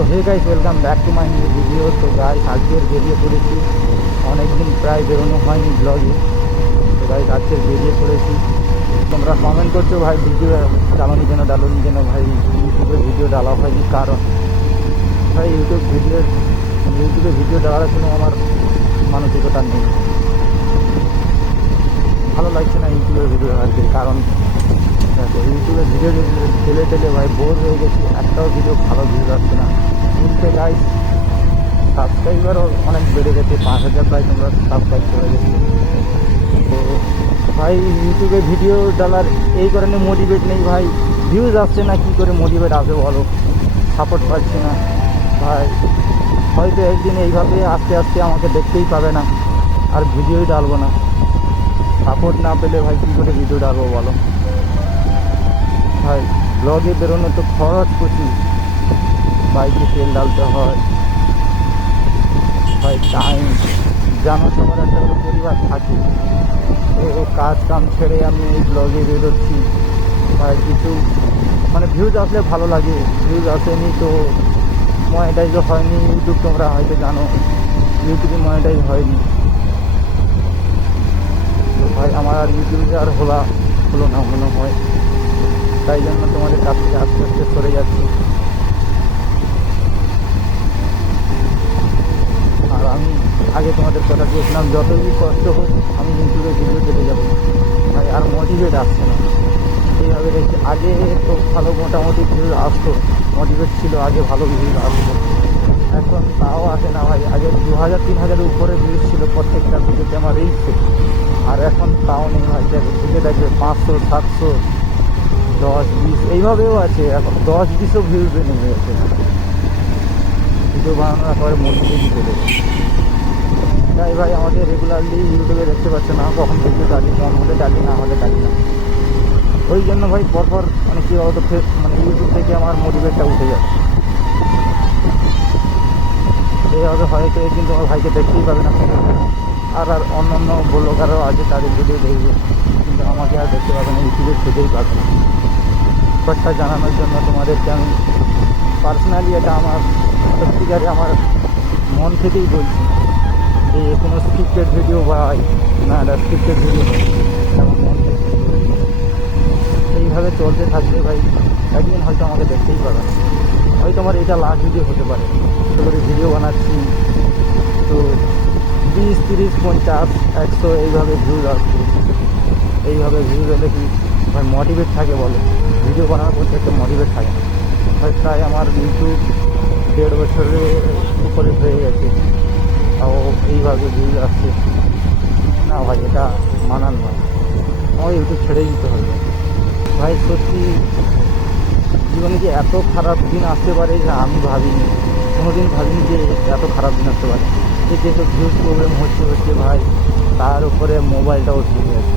তো hey guys, welcome back to my new video. তো guys আজকের বেরিয়ে পড়েছি, অনেকদিন প্রায় বেরোনো হয়নি ব্লগে। তো গাইস আজকের বেরিয়ে পড়েছি। তোমরা কমেন্ট করছো ভাই ভিডিও ডালোনি কেন ভাই ইউটিউবে ভিডিও ডালা হয়নি। কারণ ভাই ইউটিউবে ভিডিও দেওয়ার কোনো আমার মানসিকতা নেই, ভালো লাগছে না ইউটিউবের ভিডিও আর কি। কারণ দেখো, ইউটিউবে ভিডিও ঠেলে ভাই বোর হয়ে গেছি, একটাও ভিডিও ভালো ভিউ আসছে না। শুনতে গাইস সাবস্ক্রাইবারও অনেক বেড়ে গেছে, 5,000 প্রায় তোমরা সাবস্ক্রাইব করে গেছো। তো ভাই ইউটিউবে ভিডিও ডালার এই কারণে মোটিভেট নেই ভাই, ভিউজ আসছে না, কী করে মোটিভেট আসবে বলো, সাপোর্ট পাচ্ছি না ভাই। হয়তো একদিন এইভাবে আস্তে আস্তে আমাকে দেখতেই পাবে না, আর ভিডিওই ডালবো না। সাপোর্ট না পেলে ভাই কী করে ভিডিও ডালবো বলো ভাই। ব্লগে বেরোনো তো খরচ প্রচুর, বাইকে তেল ডালতে হয় ভাই, টাইম জানো, সবার একটা করে পরিবার থাকে। তো কাজ কাম ছেড়ে আমি এই ব্লগে বেরোচ্ছি ভাই। কিছু মানে ভিউজ আসলে ভালো লাগে, ভিউজ আসেনি তো মনিটাইজও হয়নি ইউটিউব, তোমরা হয়তো জানো ইউটিউবে মনিটাইজ হয়নি। তো ভাই আমার আর ইউটিউবে আর হলো না মনে হয়, তাই জন্য তোমাদের কাছ থেকে আস্তে আস্তে সরে যাচ্ছি। আর আমি আগে তোমাদের কথা দিয়েছিলাম, যতই কষ্ট হোক আমি ইউটিউবে ভিডিও পেতে যাবো ভাই, আর মোটিভেট আসছে না এইভাবে দেখছি। আগে তো ভালো মোটামুটি ভিউজ আসতো, মোটিভেট ছিল, আগে ভালো ভিউজ আসতো, এখন তাও আসে না ভাই। আগে 2,000-3,000 উপরে ভিউজ ছিল প্রত্যেকটা ভিডিওতে আমার রিলসে, আর এখন তাও নেই ভাই। দেখবে 500, 700, 10-20 এইভাবেও আছে, এখন 10-20ও ভিউজে নেমে গেছে। ভিডিও বানানোর পরে মোটিভেটই চলে গেছে। তাই ভাই আমাকে রেগুলারলি ইউটিউবে দেখতে পাচ্ছে না, কখন ভিডিও ডালি, মন হলে ডালি, না হলে ডালি না। ওই জন্য ভাই পরপর মানে কী বলতো, মানে ইউটিউব থেকে আমার মোটিভেটটা উঠে যাচ্ছে। এইভাবে হয়তো একদিন তোমার ভাইকে দেখতেই পাবে না, আর অন্য ব্লগারও আছে, তাদের ভিডিও দেখবে, কিন্তু আমাকে আর দেখতে পাবে না, ইউটিউবে খুঁজেই পাবে না। ব্যাপারটা জানানোর জন্য তোমাদেরকে আমি পার্সোনালি, এটা আমার সত্যিকারে আমার মন থেকেই বলছি যে কোনো স্ক্রিপ্টেড ভিডিও বা না, এটা স্ক্রিপ্টেড ভিডিও আমার মন থেকে এইভাবে চলতে থাকবে ভাই, একদিন হয়তো আমাকে দেখতেই পাবে না। হয়তো আমার এটা লাস্ট ভিডিও হতে পারে, ছোটো করে ভিডিও বানাচ্ছি তো 20, 30, 50, 100 এইভাবে ভিউজ আসছে। এইভাবে ভিউজ হলে কি ভাই মোটিভেট থাকে বলো? ভিডিও বানানোর প্রতি একটা মোটিভেট থাকে না ভাই। প্রায় আমার ইউটিউব 1.5 বছরের উপরে হয়ে গেছে, তাও এইভাবে ভিউজ আসছে না ভাই, এটা মানান নয়। আমার ইউটিউব ছেড়েই দিতে হবে ভাই। সত্যি জীবনে যে এত খারাপ দিন আসতে পারে যা আমি ভাবিনি, কোনোদিন ভাবিনি যে এত খারাপ দিন আসতে পারে। যে যেসব ভিউজ প্রবলেম হচ্ছে ভাই, তার উপরে মোবাইলটাও চলে গেছে,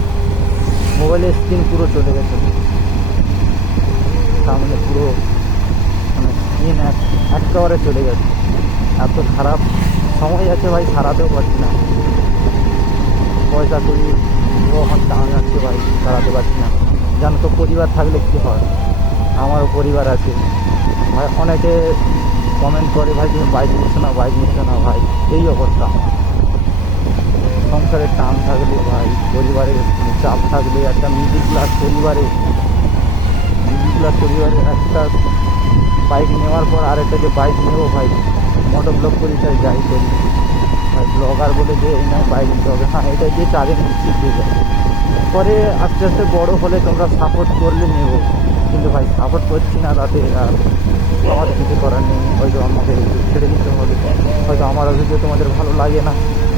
মোবাইলের স্ক্রিন পুরো চলে গেছে সামনে, পুরো মানে স্ক্রিন একেবারে চলে গেছে। এত খারাপ সময় আছে ভাই, সারাতেও পারছি না। পয়সা করি ও আমার দাম যাচ্ছে ভাই, সারাতে পারছি না। জানো তো পরিবার থাকলে কী হয়, আমারও পরিবার আছে ভাই। অনেকে কমেন্ট করে ভাই তুমি বাইক নিচ্ছ না ভাই, এই অবস্থা। সংসারের টান থাকলে ভাই, পরিবারের চাপ থাকলে, একটা মিডিল ক্লাস পরিবারে একটা বাইক নেওয়ার পর আরেকটা যে বাইক নেবো ভাই, মোটো ব্লগ করি তাই যাই করি ভাই, ব্লগার বলে যে এই নয় বাইক নিতে হবে, হ্যাঁ এটা দিয়ে চালিয়ে নিচ্ছি, ঠিক আছে। পরে আস্তে আস্তে বড় হলে তোমরা সাপোর্ট করলে নেবো, কিন্তু ভাই সাপোর্ট করছি না তাতে, আর আমার কিছু করার নেই। হয়তো আমাকে ছেড়ে দিতে হবে, হয়তো আমার ভিডিও তোমাদের ভালো লাগে না,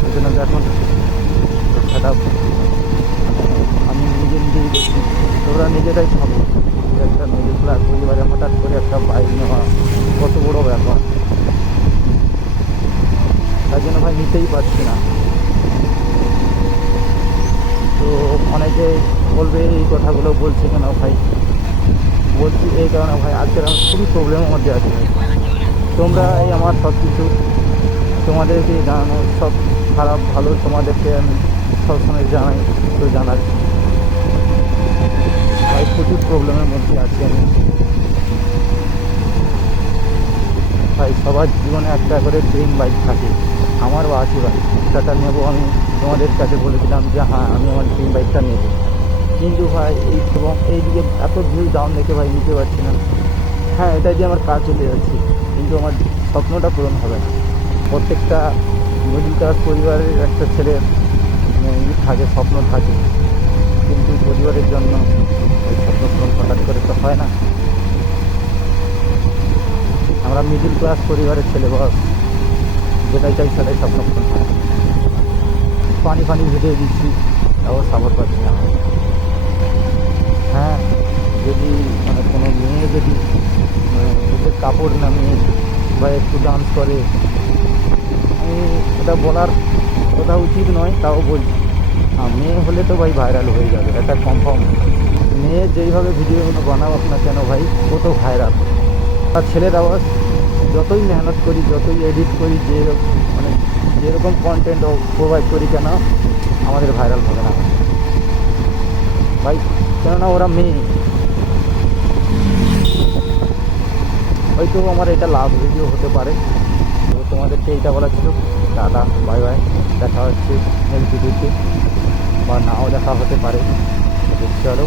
ওই জন্য এখন সেটা আমি নিজেই দেখি। তোমরা নিজেরাই ভাবো, একটা মিডিল ক্লাস পরিবারে হঠাৎ করে একটা বাইক নেওয়া কত বড় ব্যাপার। তাই জন্য ভাই নিতেই পারছি না। তো অনেকে বলবে এই কথাগুলো বলছে কেন ভাই, বলছি এই কারণে ভাই, আজকের আমি খুবই প্রবলেমের মধ্যে আছি ভাই। তোমরা এই আমার সব কিছু তোমাদেরকে জানানো, সব খারাপ ভালো তোমাদেরকে আমি সবসময় জানাই, তো জানাচ্ছি ভাই, প্রচুর প্রবলেমের মধ্যে আছি আমি ভাই। ভাই সবার জীবনে একটা করে ড্রিম বাইক থাকে, আমারও আছে ভাই, সেটা নেবো। আমি তোমাদের কাছে বলেছিলাম যে হ্যাঁ আমি আমার ড্রিম বাইকটা নেব, কিন্তু ভাই এই এবং এইদিকে এত ভিউ ডাউন দেখে ভাই নিতে পারছি না। হ্যাঁ এটা দিয়ে আমার কাজ চলে যাচ্ছে, কিন্তু আমার স্বপ্নটা পূরণ হবে না। প্রত্যেকটা মিডল ক্লাস পরিবারের একটা ছেলের থাকে, স্বপ্ন থাকে, কিন্তু পরিবারের জন্য ওই স্বপ্ন পূরণ হঠাৎ করে তো হয় না। আমরা মিডল ক্লাস পরিবারের ছেলে বস, যেটাই চাই সেটাই স্বপ্ন পূরণ হয়। পানি পানি ভিডিও দিচ্ছি, তাও সাপোর্ট পাচ্ছি না। হ্যাঁ যদি মানে কোনো মেয়ে যদি নিজের কাপড় নামিয়ে বা একটু ডান্স করে, আমি এটা বলার কথা উচিত নয়, তাও বলছি। হ্যাঁ মেয়ে হলে তো ভাই ভাইরাল হয়ে যাবে, এটা কনফার্ম। মেয়ে যেইভাবে ভিডিওগুলো বানাবো না কেন ভাই, ও তো ভাইরাল। আর ছেলের আওয়াজ যতই মেহনত করি, যতই এডিট করি, যে মানে যেরকম কন্টেন্ট প্রোভাইড করি কেন, আমাদের ভাইরাল হবে না ভাই, কেননা ওরা মেয়ে। হয়তো আমার এটা লাস্ট ভিডিও হতে পারে, তো তোমাদেরকে এইটা বলা ছিল। টাটা, বাই বাই, দেখা হচ্ছে নেক্সট ভিডিওতে, বা নাও দেখা হতে পারে। চলো।